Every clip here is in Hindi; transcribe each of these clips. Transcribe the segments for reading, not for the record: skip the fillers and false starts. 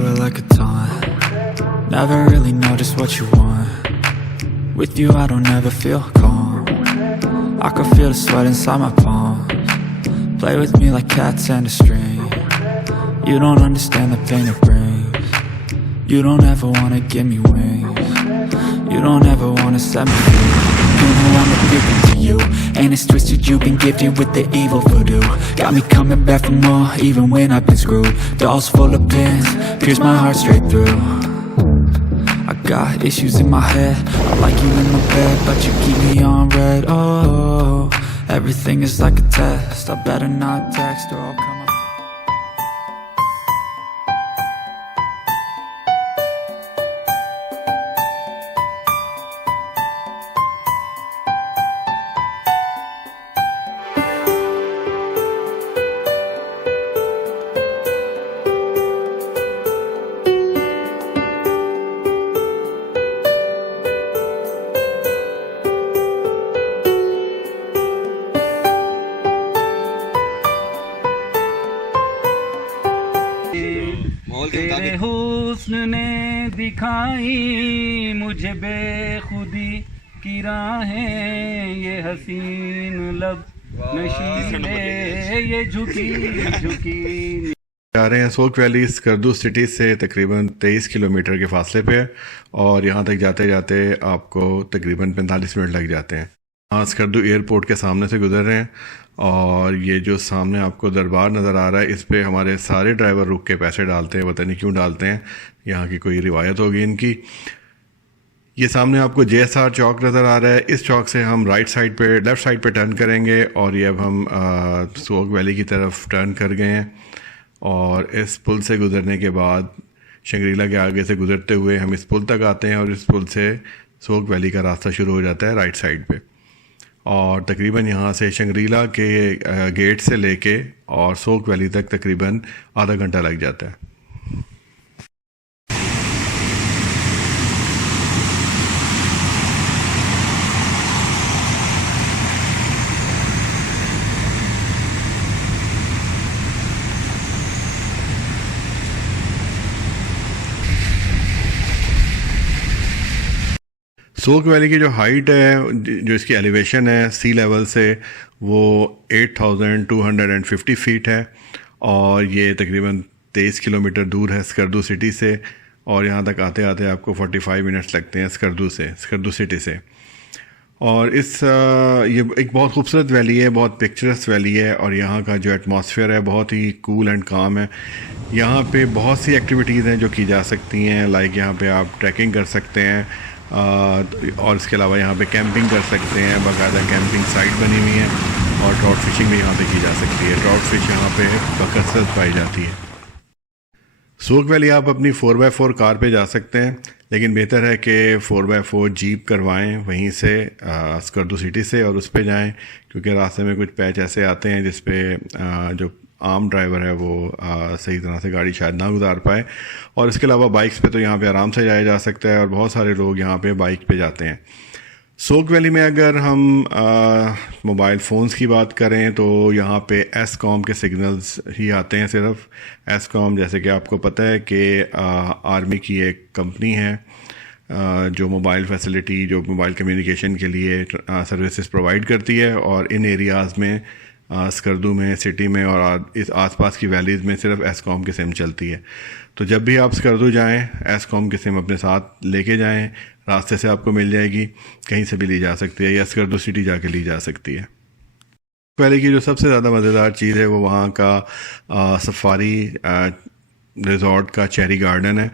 were like a taunt. Never really know just what you want. With you I don't ever feel calm. I can feel the sweat inside my palms. Play with me like cats and a string. You don't understand the pain it brings. You don't ever wanna give me wings. You don't ever wanna set me free. You know I'm addicted to you, and it's twisted. You've been gifted with the evil voodoo. Got me coming back for more, even when I've been screwed. Dolls full of pins, pierce my heart straight through. I got issues in my head. I like you in my bed, but you keep me on red. Oh, everything is like a test. I better not text or I'll come up. तेरे हुस्न ने दिखाई मुझे बेखुदी की राहें, ये हसीन लब नशीले ये झुकी झुकी। जा रहे हैं SOQ वैली स्कर्दू सिटी से तकरीबन 23 किलोमीटर के फासले पे, और यहाँ तक जाते जाते आपको तकरीबन 45 मिनट लग जाते हैं। हाँ, स्कर्दू एयरपोर्ट के सामने से गुजर रहे हैं, और ये जो सामने आपको दरबार नज़र आ रहा है, इस पे हमारे सारे ड्राइवर रुक के पैसे डालते हैं। पता नहीं क्यों डालते हैं, यहाँ की कोई रिवायत होगी इनकी। ये सामने आपको JSR चौक नज़र आ रहा है। इस चौक से हम लेफ़्ट साइड पे टर्न करेंगे, और ये अब हम SOQ वैली की तरफ टर्न कर गए हैं। और इस पुल से गुज़रने के बाद शंग्रीला के आगे से गुज़रते हुए हम इस पुल तक आते हैं, और इस पुल से SOQ वैली का रास्ता शुरू हो जाता है राइट साइड पे। और तकरीबन यहाँ से शंग्रीला के गेट से लेके और SOQ वैली तक तकरीबन आधा घंटा लग जाता है। SOQ वैली की जो हाइट है, जो इसकी एलिवेशन है सी लेवल से, वो 8250 फीट है, और ये तकरीबन 23 किलोमीटर दूर है स्कर्दू सिटी से। और यहाँ तक आते आते आपको 45 मिनट्स लगते हैं स्कर्दू सिटी से। और ये एक बहुत खूबसूरत वैली है, बहुत पिक्चरस वैली है, और यहाँ का जो एटमॉस्फेयर है बहुत ही कूल एंड काम है। यहाँ पे बहुत सी एक्टिविटीज़ हैं जो की जा सकती हैं, लाइक यहाँ पे आप ट्रैकिंग कर सकते हैं, और इसके अलावा यहाँ पे कैंपिंग कर सकते हैं। बाकायदा कैंपिंग साइट बनी हुई है, और ट्राउट फिशिंग भी यहाँ पे की जा सकती है। ट्राउट फिश यहाँ पे बकसरत पाई जाती है। SOQ वैली आप अपनी 4x4 कार पे जा सकते हैं, लेकिन बेहतर है कि 4x4 जीप करवाएं वहीं से स्कर्दू सिटी से, और उस पे जाएं, क्योंकि रास्ते में कुछ पैच ऐसे आते हैं जिस पे जो आम ड्राइवर है वो सही तरह से गाड़ी शायद ना गुजार पाए। और इसके अलावा बाइक्स पे तो यहाँ पे आराम से जाया जा सकता है, और बहुत सारे लोग यहाँ पे बाइक पे जाते हैं। SOQ वैली में अगर हम मोबाइल फ़ोन्स की बात करें तो यहाँ पे SCOM के सिग्नल्स ही आते हैं सिर्फ। SCOM, जैसे कि आपको पता है कि आर्मी की एक कंपनी है जो मोबाइल कम्युनिकेशन के लिए सर्विसेज प्रोवाइड करती है, और इन एरियाज़ में स्कर्दू में, सिटी में और इस आसपास की वैलीज़ में सिर्फ SCOM की सिम चलती है। तो जब भी आप स्कर्दू जाएं, SCOM की सिम अपने साथ लेके जाएं, रास्ते से आपको मिल जाएगी, कहीं से भी ली जा सकती है, या स्कर्दू सिटी जाके ली जा सकती है। वैली की जो सबसे ज़्यादा मज़ेदार चीज़ है वो वहाँ का सफारी रिज़ॉर्ट का चेरी गार्डन है।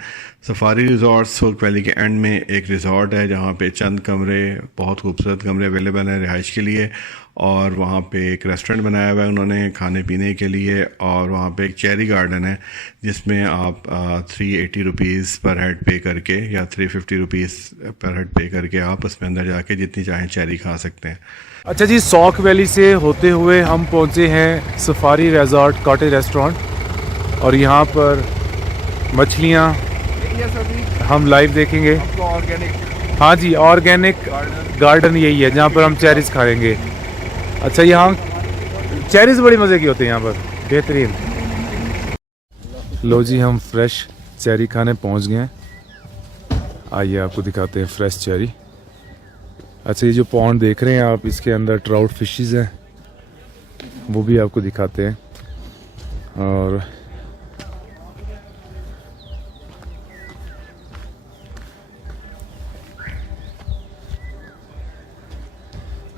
सफारी रिज़ॉर्ट SOQ वैली के एंड में एक रिज़ॉर्ट है जहाँ पे चंद कमरे, बहुत खूबसूरत कमरे अवेलेबल हैं रिहाइश के लिए, और वहाँ पे एक रेस्टोरेंट बनाया हुआ है उन्होंने खाने पीने के लिए, और वहाँ पे एक चेरी गार्डन है जिसमें आप 380 रुपीज़ पर हेड पे करके या 350 रुपीज़ पर हेड पे करके आप उसमें अंदर जाके जितनी चाहें चेरी खा सकते हैं। अच्छा जी, SOQ वैली से होते हुए हम पहुँचे हैं सफारी रिज़ॉर्ट कॉटेज रेस्टोरेंट, और यहाँ पर मछलियाँ हम लाइव देखेंगे। हाँ जी, ऑर्गेनिक गार्डन यही है जहाँ पर हम चेरीज़ खाएंगे। अच्छा, यहाँ चेरीज़ बड़ी मज़े की होती हैं यहाँ पर, बेहतरीन। लो जी, हम फ्रेश चेरी खाने पहुंच गए हैं। आइए आपको दिखाते हैं फ्रेश चेरी। अच्छा, ये जो पॉन्ड देख रहे हैं आप, इसके अंदर ट्राउट फिशेस हैं, वो भी आपको दिखाते हैं। और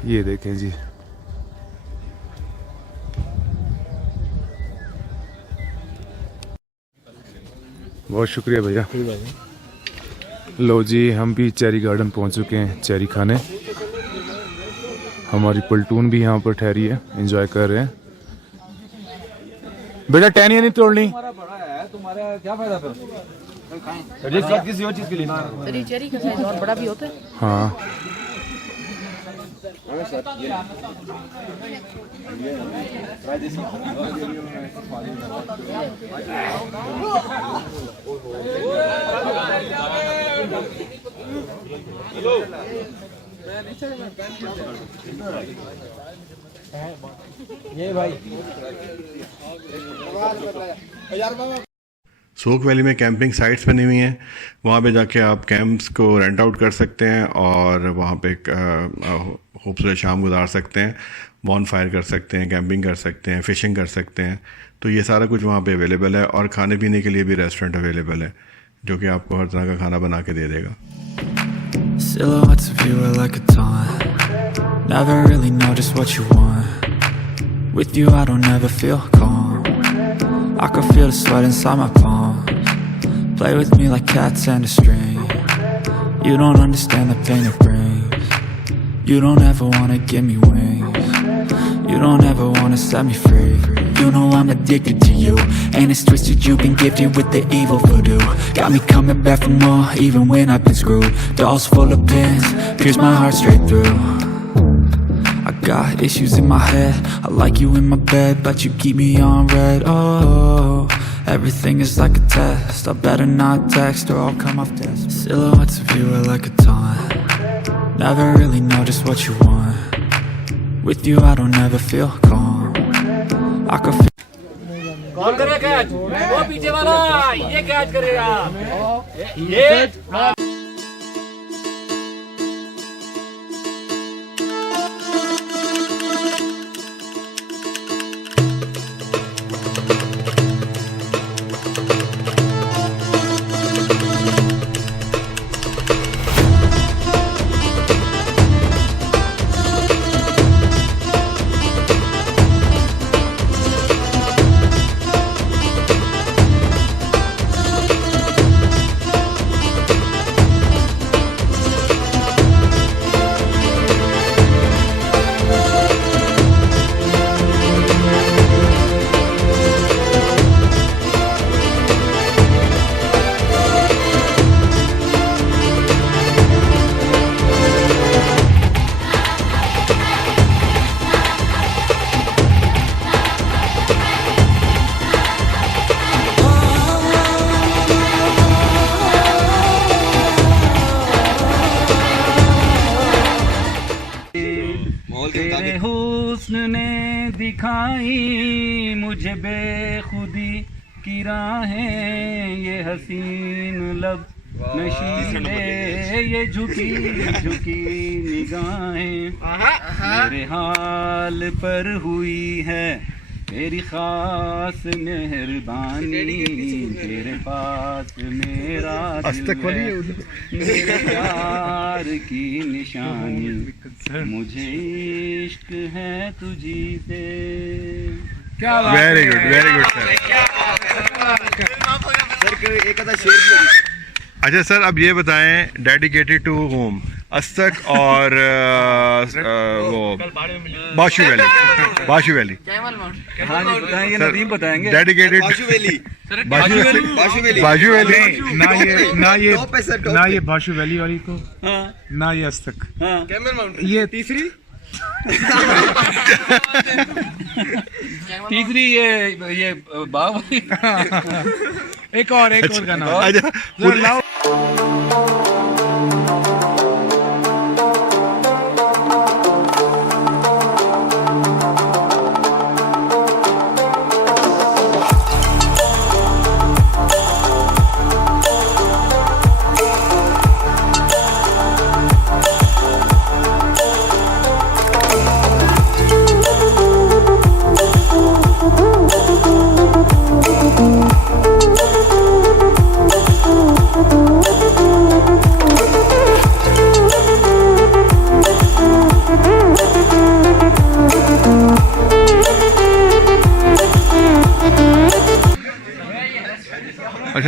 ये देखें जी, बहुत शुक्रिया भैया। लो जी, हम भी चेरी गार्डन पहुंच चुके हैं चेरी खाने। हमारी पलटून भी यहाँ पर ठहरी है, एंजॉय कर रहे हैं। बेटा टहनियाँ नहीं तोड़नी। तुम्हारा क्या फायदा फिर? जिस वक्त किसी और चीज के लिए चेरी का साइज और बड़ा भी होता है। हाँ, ये भाई सोक वैली में कैंपिंग साइट्स बनी हुई हैं, वहाँ पे जाके आप कैंप्स को रेंट आउट कर सकते हैं और वहाँ पे खूबसूरत शाम गुजार सकते हैं, बॉन फायर कर सकते हैं, कैंपिंग कर सकते हैं, फ़िशिंग कर सकते हैं। तो ये सारा कुछ वहाँ पे अवेलेबल है और खाने पीने के लिए भी रेस्टोरेंट अवेलेबल है जो कि आपको हर तरह का खाना बना के दे देगा। Silhouettes of you are like a taunt. Never really know just what you want. With you I don't ever feel calm. I can feel the sweat inside my palms. Play with me like cats and a string. You don't understand the pain it brings. You don't ever wanna give me wings. You don't ever wanna set me free. You know I'm addicted to you, and it's twisted, you've been gifted with the evil voodoo. Got me coming back for more, even when I've been screwed. Dolls full of pins, pierce my heart straight through. I got issues in my head, I like you in my bed, but you keep me on red. Oh, everything is like a test, I better not text or I'll come off desk. Silhouettes of you are like a taunt. Never really know just what you want. With you I don't ever feel calm. I can feel. कौन करेगा कैच? वो पीछे वाला, ये कैच करेगा। ये तेरे हुस्न ने दिखाई मुझे बेखुदी की राहें, ये हसीन लब नशीले, ये झुकी झुकी निगाहें मेरे हाल पर हुई है तेरी खास मेहरबानी, तेरे पास मेरा दिल है, मेरे प्यार की निशानी, मुझे इश्क है तुझी से। क्या बात है? Very good, very good sir. Sir एक आधा शेर भी। अच्छा सर, अब ये बताएं, डेडिकेटेड टू होम, अस्तक और वो बाशु वैली, बाशु वैली। हाँ जी बताएं, ये नदीम बताएंगे। Dedicated बाशु valley, बाशु valley, बाशु valley. ना ये बाशु वैली वाली को, ना ये अस्तक, कैमल माउंटेन। ये तीसरी तीसरी ये बाग वाली। एक और का नाम। अच्छा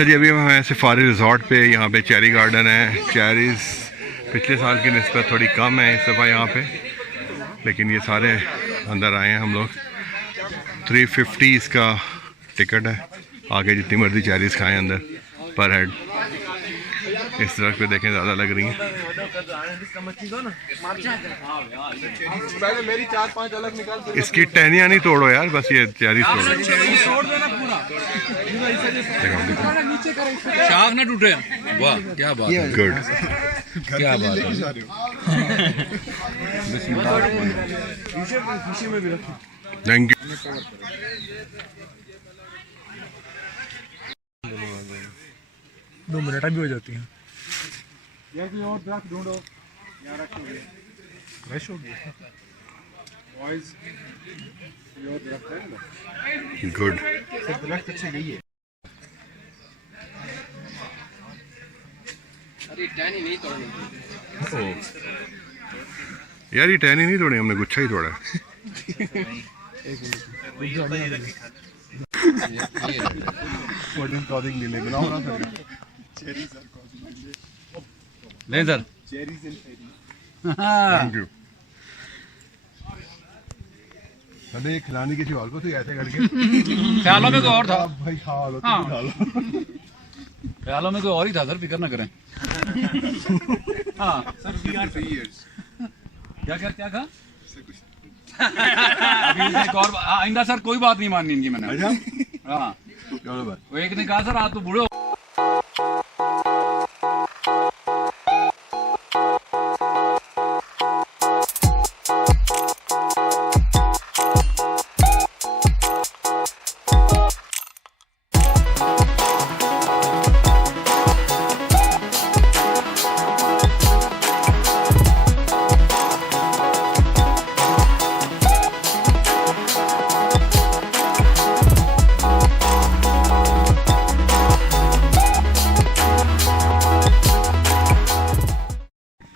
अच्छा जी, अभी हम हैं सफारी रिजॉर्ट पे। यहाँ पे चेरी गार्डन है। चेरीज़ पिछले साल की निस्बत थोड़ी कम है इस दफ़ा यहाँ पे, लेकिन ये सारे अंदर आए हैं हम लोग। 350 इसका टिकट है, आगे जितनी मर्जी चेरीज़ खाएं अंदर पर हेड। इस तरह पे देखें ज़्यादा लग रही हैं। इसकी टहनियाँ नहीं तोड़ो यार, बस ये चेरीज़ तोड़ो। शाख ना टूटे। वाह क्या बात है, गुड, क्या बात है। Thank you. 2 मिनट भी हो जाती हैं। गुड। यार ये टहनी नहीं तोड़ी हमने, गुच्छा ही तोड़ा। नहीं सर, थैंक यू। अरे खिलाने किसी और को तो ऐसे करके ख्यालों में कोई और था। भाई हाल हो हाँ। डालो। ख्यालों में कोई और ही था सर, फिक्र ना करें। हाँ सर वी आर 3 इयर्स। क्या क्या क्या कहा? अभी एक और आइंदा सर कोई बात नहीं माननी इनकी मैंने। अच्छा हाँ, चलो भाई। वो एक ने कहा सर आप तो बूढ़े हो।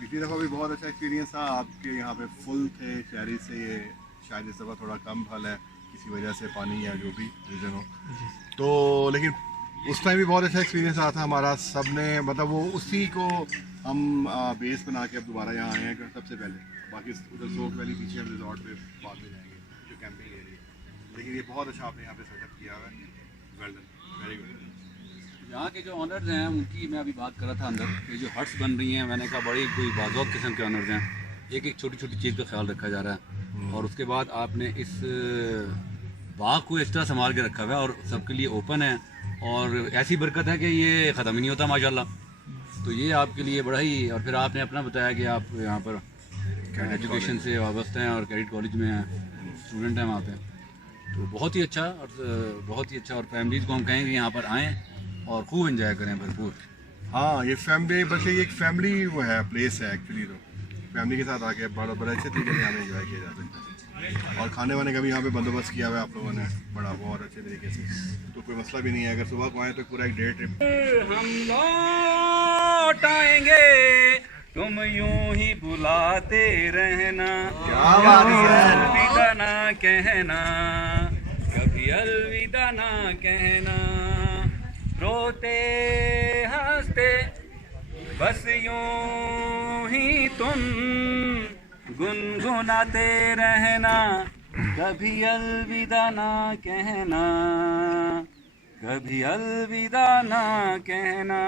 पिछली दफ़ा भी बहुत अच्छा एक्सपीरियंस था। आपके यहाँ पे फुल थे चेरी से, ये शायद इस दफ़ा थोड़ा कम फल है किसी वजह से, पानी या जो भी रीज़न हो। तो लेकिन उस टाइम भी बहुत अच्छा एक्सपीरियंस रहा था हमारा। सब ने मतलब वो उसी को हम बेस बना के अब दोबारा यहाँ आए हैं सबसे पहले। बाकी उधर सोक वैली पीछे हम रिजॉर्ट पे बाद में जाएंगे जो कैंपिंग एरिया। लेकिन ये बहुत अच्छा आपने यहाँ पे सेटअप किया हुआ है। Well done, very good. यहाँ के जो ऑनर्स हैं उनकी मैं अभी बात कर रहा था अंदर, ये जो हट्स बन रही हैं, मैंने कहा बड़ी कोई बाज़ौक़ किस्म के ऑनर्स हैं। एक एक छोटी छोटी चीज़ का ख्याल रखा जा रहा है, और उसके बाद आपने इस बाग को इस तरह संभाल के रखा हुआ है और सबके लिए ओपन है, और ऐसी बरकत है कि ये ख़त्म ही नहीं होता माशाल्लाह। तो ये आपके लिए बड़ा ही, और फिर आपने अपना बताया कि आप यहाँ पर एजुकेशन से वाबस्ते हैं और क्रेडिट कॉलेज में हैं, स्टूडेंट हैं वहाँ पे। तो बहुत ही अच्छा, और बहुत ही अच्छा। और फैमिलीज़ को हम कहेंगे यहाँ पर आएँ और खूब एंजॉय करें भरपूर। हाँ, ये फैमिली बल्कि ये एक फैमिली वो है, प्लेस है एक्चुअली। तो फैमिली के साथ आके बड़ा बड़े अच्छे तरीके से यहाँ पे एंजॉय किया जा सकता है। और खाने वाने का भी यहाँ पे बंदोबस्त किया हुआ है आप लोगों ने बड़ा बहुत अच्छे तरीके से, तो कोई मसला भी नहीं है। अगर सुबह को आए तो पूरा एक डे ट्रिप। हम लौट आएंगे, तुम यूं ही बुलाते रहना, क्या बात है। अलविदा ना कहना, कभी अलविदा ना कहना, रोते हंसते बस यूं ही तुम गुनगुनाते रहना, कभी अलविदा ना कहना, कभी अलविदा ना कहना।